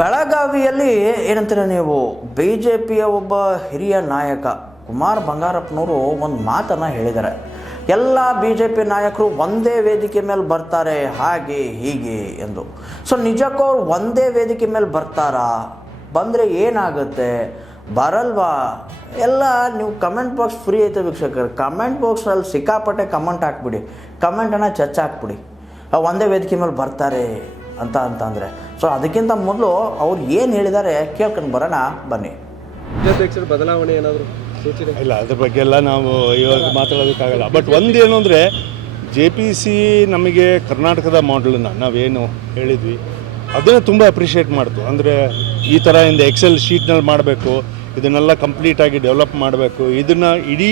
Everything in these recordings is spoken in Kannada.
ಬೆಳಗಾವಿಯಲ್ಲಿ ಏನಂತೀರ ನೀವು, ಬಿ ಜೆ ಪಿಯ ಒಬ್ಬ ಹಿರಿಯ ನಾಯಕ ಕುಮಾರ್ ಬಂಗಾರಪ್ಪನವರು ಒಂದು ಮಾತನ್ನು ಹೇಳಿದ್ದಾರೆ. ಎಲ್ಲ ಬಿ ಜೆ ಪಿ ನಾಯಕರು ಒಂದೇ ವೇದಿಕೆ ಮೇಲೆ ಬರ್ತಾರೆ ಹಾಗೆ ಹೀಗೆ ಎಂದು. ಸೊ ನಿಜಕ್ಕೂ ಅವ್ರು ಒಂದೇ ವೇದಿಕೆ ಮೇಲೆ ಬರ್ತಾರಾ? ಬಂದರೆ ಏನಾಗುತ್ತೆ, ಬರಲ್ವಾ? ಎಲ್ಲ ನೀವು ಕಮೆಂಟ್ ಬಾಕ್ಸ್ ಫ್ರೀ ಐತೆ ವೀಕ್ಷಕರು. ಕಮೆಂಟ್ ಬಾಕ್ಸಲ್ಲಿ ಸಿಕ್ಕಾಪಟ್ಟೆ ಕಮೆಂಟ್ ಹಾಕ್ಬಿಡಿ, ಕಮೆಂಟನ್ನು ಚಚ್ಚಾಕ್ಬಿಡಿ. ಒಂದೇ ವೇದಿಕೆ ಮೇಲೆ ಬರ್ತಾರೆ ಅಂತಂದರೆ. ಸೊ ಅದಕ್ಕಿಂತ ಮೊದಲು ಅವ್ರು ಏನು ಹೇಳಿದ್ದಾರೆ ಕೇಳ್ಕೊಂಡು ಬರೋಣ ಬನ್ನಿ. ರಾಜ್ಯಾಧ್ಯಕ್ಷರ ಬದಲಾವಣೆ ಏನಾದರೂ ಸೂಚನೆ ಇಲ್ಲ, ಅದ್ರ ಬಗ್ಗೆ ಎಲ್ಲ ನಾವು ಇವಾಗ ಮಾತಾಡೋದಕ್ಕಾಗಲ್ಲ. ಬಟ್ ಒಂದೇನು ಅಂದರೆ JPC ನಮಗೆ ಕರ್ನಾಟಕದ ಮಾಡಲನ್ನು ನಾವೇನು ಹೇಳಿದ್ವಿ ಅದನ್ನು ತುಂಬ ಅಪ್ರಿಷಿಯೇಟ್ ಮಾಡ್ತು. ಅಂದರೆ ಈ ಥರ ಇಂದ ಎಕ್ಸೆಲ್ ಶೀಟ್ನಲ್ಲಿ ಮಾಡಬೇಕು, ಇದನ್ನೆಲ್ಲ ಕಂಪ್ಲೀಟಾಗಿ ಡೆವಲಪ್ ಮಾಡಬೇಕು, ಇದನ್ನು ಇಡೀ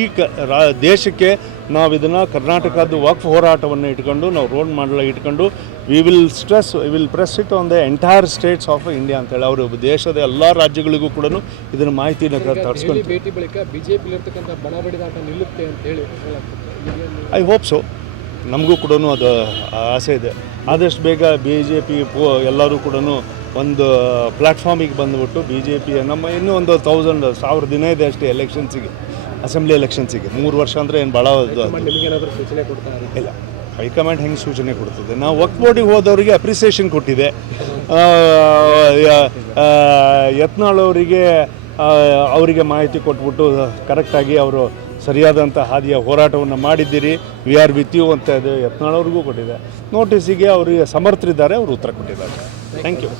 ದೇಶಕ್ಕೆ ನಾವು ಇದನ್ನು ಕರ್ನಾಟಕದ ವಕ್ಫ್ ಹೋರಾಟವನ್ನು ಇಟ್ಕೊಂಡು ನಾವು ರೋಡ್ ಮಾಡಲ ಇಟ್ಕೊಂಡು we will press it on the entire States of India ಅಂತೇಳಿ ಅವರು ದೇಶದ ಎಲ್ಲ ರಾಜ್ಯಗಳಿಗೂ ಕೂಡ ಇದನ್ನು ಮಾಹಿತಿನ ತರಿಸ್ಕೊಂಡು ಭೇಟಿ ಬಳಿಕ ಬಿಜೆಪಿಲಿರ್ತಕ್ಕಂಥ ಬಣ ಬಡಿದಾಟ ನಿಲ್ಲುತ್ತೆ ಅಂತ ಹೇಳಿ ಐ ಹೋಪ್ ಸೊ. ನಮಗೂ ಕೂಡ ಅದು ಆಸೆ ಇದೆ. ಆದಷ್ಟು ಬೇಗ BJP ಎಲ್ಲರೂ ಕೂಡ ಒಂದು ಪ್ಲ್ಯಾಟ್ಫಾರ್ಮಿಗೆ ಬಂದುಬಿಟ್ಟು BJP ನಮ್ಮ ಇನ್ನೂ ಒಂದು 1000 ದಿನ ಇದೆ ಅಷ್ಟೇ ಎಲೆಕ್ಷನ್ಸಿಗೆ, ಅಸೆಂಬ್ಲಿ ಎಲೆಕ್ಷನ್ಸಿಗೆ. 3 ವರ್ಷ ಅಂದರೆ ಏನು ಭಾಳ ನಿಮಗೇನಾದರೂ ಸೂಚನೆ ಕೊಡ್ತಾರೆ? ಇಲ್ಲ, ಹೈಕಮಾಂಡ್ ಹೆಂಗೆ ಸೂಚನೆ ಕೊಡ್ತದೆ. ನಾವು ವಕ್ಫ್ ಬೋರ್ಡಿಗೆ ಹೋದವರಿಗೆ ಅಪ್ರಿಸಿಯೇಷನ್ ಕೊಟ್ಟಿದೆ. ಯತ್ನಾಳ್ ಅವರಿಗೆ ಮಾಹಿತಿ ಕೊಟ್ಬಿಟ್ಟು ಕರೆಕ್ಟಾಗಿ ಅವರು ಸರಿಯಾದಂಥ ಹಾದಿಯ ಹೋರಾಟವನ್ನು ಮಾಡಿದ್ದೀರಿ, ವಿ ಆರ್ ವಿತ್ ಯು ಅಂತ ಇದು ಯತ್ನಾಳ್ ಅವ್ರಿಗೂ ಕೊಟ್ಟಿದೆ. ನೋಟಿಸಿಗೆ ಅವರಿಗೆ ಸಮರ್ಥರಿದ್ದಾರೆ, ಅವರು ಉತ್ತರ ಕೊಟ್ಟಿದ್ದಾರೆ. Thank you.